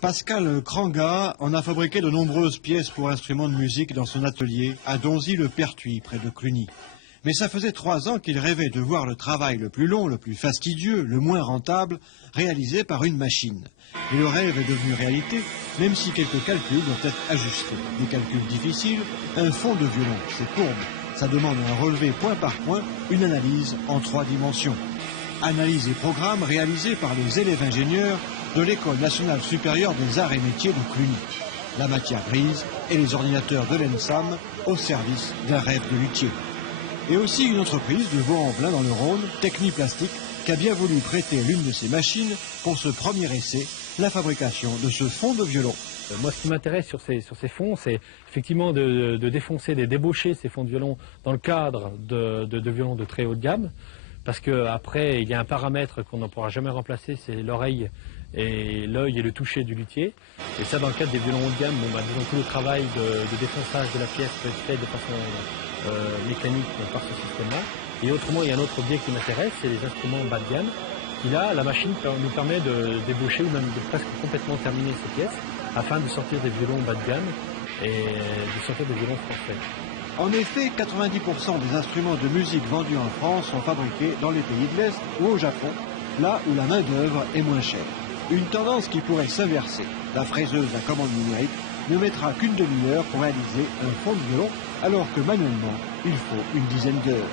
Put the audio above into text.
Pascal Kranga en a fabriqué de nombreuses pièces pour instruments de musique dans son atelier à Donzy-le-Pertuis, près de Cluny. Mais ça faisait 3 ans qu'il rêvait de voir le travail le plus long, le plus fastidieux, le moins rentable, réalisé par une machine. Et le rêve est devenu réalité, même si quelques calculs doivent être ajustés. Des calculs difficiles, un fond de violon, c'est courbe. Ça demande un relevé point par point, une analyse en 3 dimensions. Analyse et programme réalisés par les élèves ingénieurs de l'École nationale supérieure des arts et métiers de Cluny. La matière grise et les ordinateurs de l'ENSAM au service d'un rêve de luthier. Et aussi une entreprise de Vaux-en-Velin dans le Rhône, Techniplastique, qui a bien voulu prêter l'une de ses machines pour ce premier essai, la fabrication de ce fond de violon. Moi, ce qui m'intéresse sur ces fonds, c'est effectivement de défoncer, de débaucher ces fonds de violon dans le cadre de violons de très haute gamme, parce qu'après, il y a un paramètre qu'on ne pourra jamais remplacer, c'est l'oreille et l'œil et le toucher du luthier. Et ça, dans le cadre des violons haut de gamme, disons que le travail de défonçage de la pièce peut être fait de façon mécanique par ce système-là. Et autrement, il y a un autre biais qui m'intéresse, c'est les instruments bas de gamme. Et là, la machine nous permet de débaucher ou même de presque complètement terminer ces pièces afin de sortir des violons bas de gamme et de sortir des violons français. En effet, 90% des instruments de musique vendus en France sont fabriqués dans les pays de l'Est ou au Japon, là où la main-d'œuvre est moins chère. Une tendance qui pourrait s'inverser. La fraiseuse à commande numérique ne mettra qu'une demi-heure pour réaliser un fond de violon, alors que manuellement, il faut une dizaine d'heures.